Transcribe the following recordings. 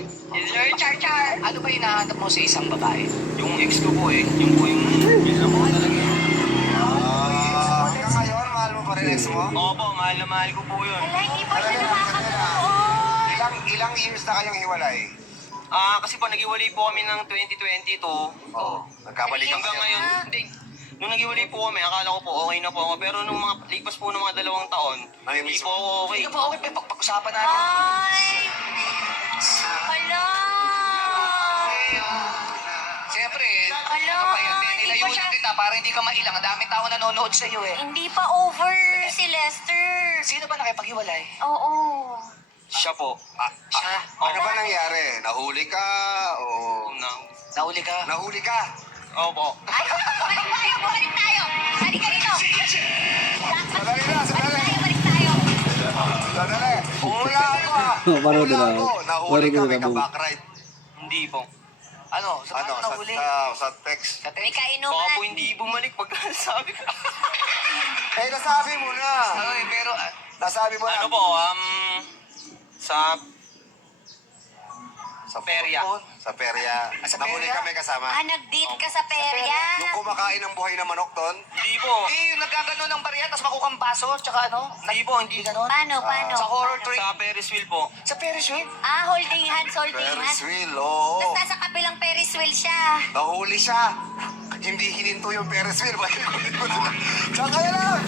Okay. Sir Char, ano ba hinahanap mo sa isang babae? Yung ex ko po eh. Yung po yung... Yun lang po talaga. Hanggang ngayon, mahal mo pa rin ex mo? Opo, mahal na mahal ko po yun. Wala, hindi po siya Talaga, nakakatotoo. Ilang years na kayong hiwalay? Kasi po nag-iwalay po kami ng 2022. Oo. Nagkabalikan Hanggang kayo. ngayon, hindi. Nung nag-iwalay po kami, akala ko po okay na po ako. Pero nung mga lipas po ng mga 2 taon, Ay, hindi miss po ako okay. Hindi ka ba okay pa pag-usapan natin? Ay! Hala! Siyempre, Hala, ano pa yun? hindi pa Nilayunin siya- kita para hindi ka mailang. Ang daming tao nanonood sa iyo eh. Hindi pa over si Lester. Sino ba nakipaghiwalay? Oo. Siya po. Siya? Ano ba nangyari? Nahuli ka o... No. Nahuli ka? Nahuli ka? Opo. Ay, balik tayo, balik tayo. Halika dito. Sandali na, sandali. Balik tayo. Sandali. Hula ako ah. Paano Hula na? ako. Nahuli ka, Paano may na? ka-backride. Hindi po. Ano? Sa Ano, paano nahuli? sa text. Sa May text? Baka po kainuman. hindi bumalik pagkasabi ko. Eh, nasabi mo na. Ay, pero Nasabi mo na. Ano po, sa Sa perya. Sa perya. Sa Nahuli perya? kami kasama. Nag-date ka sa perya. Yung kumakain ng buhay na manok doon. Hindi po. yung nagkagano ng barya, tapos makukang baso, tsaka ano? Hindi po, hindi. Ganon? Paano, paano? Sa horror Paano? trip. Sa Ferris wheel po. Sa Ferris wheel? Holding hands, holding Ferris hands. wheel, oo. Tapos nasa kabilang Ferris wheel siya. Nahuli siya. Hindi hininto yung Ferris wheel. Saan kaya lang?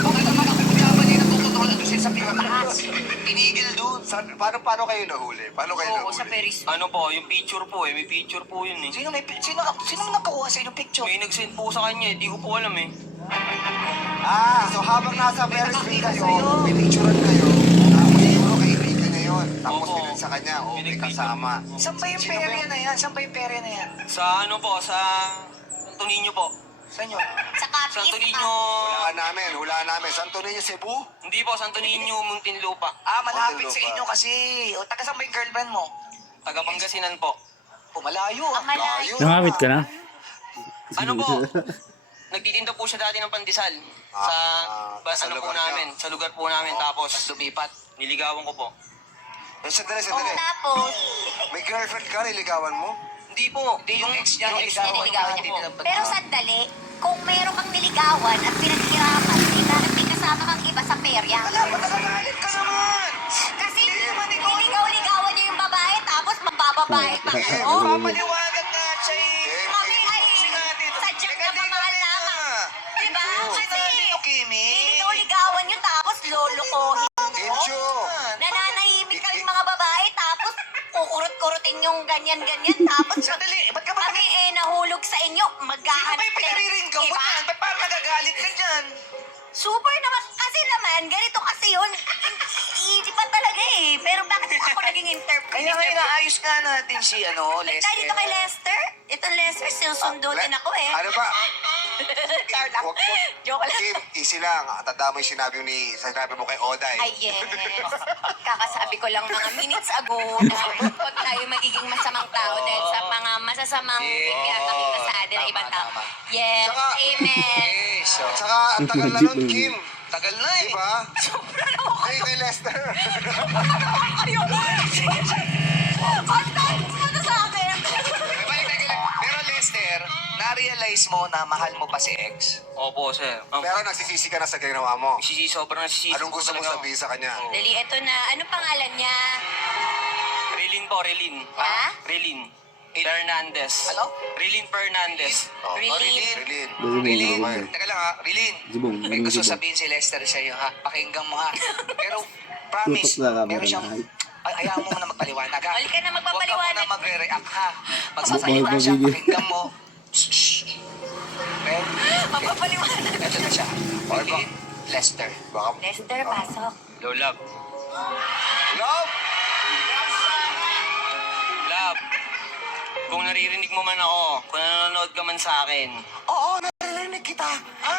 Bakit naman ako pagyaman niya natututulan doon sila sa pinataas? Tinigil doon. Paano kayo nahuli? Paano kayo Oo, nahuli? sa Ferris. Ano po, yung picture po eh. May picture po yun eh. Sino nagkakuha sa inyong picture? May nag-send po sa kanya eh. Di ko po alam eh. So habang nasa Ferris wheel kayo, Sa'yo. pinicturean kayo, siguro kaibigan niya yun. Tapos Opo. pinag sa kanya, o may Pinag-picture. kasama. Saan ba yung Sino ba perya yun? na yan? Saan ba yung perya na yan? Sa ano po, sa Santo Niño po. Saan yun? Sa Capiz. Santo Niño... Hulaan namin. Santo Niño, Cebu? Hindi po, Santo Niño, Muntinlupa. Malapit sa Muntinlupa. inyo kasi. O, taga saan ba yung girlfriend mo? Taga Pangasinan po. Malayo Ang malayo. Nangawit ka na? Ano po? Nagtitinda po siya dati ng pandesal. Sa sa ano po lugar namin, sa lugar po namin. Tapos Lumipat. niligawan ko po. Sandali, Oo, sandali. tapos. May girlfriend ka, niligawan mo? Hindi po. Hindi yung ex niya, yung ex niligawan ko, niya, hindi hindi po. nilabad. Pero sandali, kung meron kang niligawan at pinaghirapan, bakit may kasama kang iba sa perya? Matagalit ka naman! Kasi niligaw-ligawan niyo yung babae tapos mabababae pa kayo. Papaliwanag nga siya eh. Kami ay Kasi nga dito. sadyang Teka, di napamahal na. lamang. Diba? Kasi Sinabi mo, Kimi. niligaw-ligawan niyo tapos lolokohin. Encho! Nananahimik kayong mga babae tapos kukurot-kurutin yung ganyan-ganyan tapos Sandali, ba't ka ba kami nahulog sa inyo, Sino maghahanap ba yung pinariringgan mo Iba? yan? Ba't parang nagagalit ka dyan? Super naman. Kasi naman, ganito kasi yun. Hindi pa talaga eh. Pero bakit ako naging interpreter? Kaya nga inaayos nga natin si Lester. Dahil dito kay Lester, itong Lester, sinusundo din ako eh. Ano ba? Char lang. Wag- Joke lang. Kim, easy lang. Tanda mo yung sinabi mo kay Oday. Ay, yes. Kakasabi ko lang mga minutes ago na huwag tayo magiging masamang tao dahil sa mga masasamang pinapakita sa atin ng ibang tao. tama. Yes, Saka- amen. Eh, so, At saka, ang tagal na nun, Kim. tagal na eh. Diba? Kay Lester. Kayo! Ang thanks mo na sa akin. Pero Lester, na-realize mo na mahal mo pa si ex? Opo, sir. Pero nagsisisi ka na sa ginawa mo. Sobrang nasisisi. Anong gusto mong sabihin sa kanya? Dali, eto na. Ano pangalan niya? Relin po, Relin. Ha? Relin. Fernandez. Ano? Relin Fernandez. Oh, Rilin. Rilin. Rilin, Okay. teka lang ha, Rilin. Sibong, May gusto sibong. sabihin si Lester sa'yo ha, pakinggan mo ha. Pero, promise, Tutok na camera meron siyang, na. ayaw mo muna magpaliwanag ha. Halika na, magpapaliwanag. Huwag ka muna magre-react ha. Magsasalita Huwag siya, magiging. pakinggan mo. Shh. Okay? Mapapaliwanag. Ito na siya. Or Rilin, Lester. Baka... Lester, pasok. Yo, love. Love! Love. Kung naririnig mo man ako, kung nanonood ka man sa akin, Oo, narinig kita. Ha?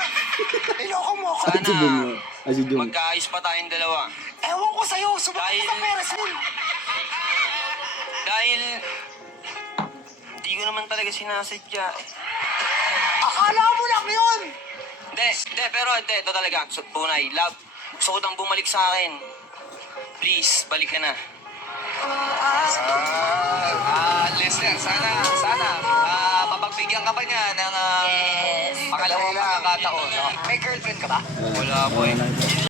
Niloko mo ako. sana Si Jung. Si Jung. magkaayos pa tayong dalawa. Ewan ko sa'yo. Sumakit Dahil- sa Ferris wheel. Dahil, hindi ko naman talaga sinasadya. Akala mo lang yun. Hindi, pero ito talaga, tunay, love. Gusto ko nang bumalik sa akin. Please, balik ka na. Lester, sana, mapagbigyan ka pa niya ng Yes. pangalawang pagkakataon. May girlfriend ka ba? Wala po eh.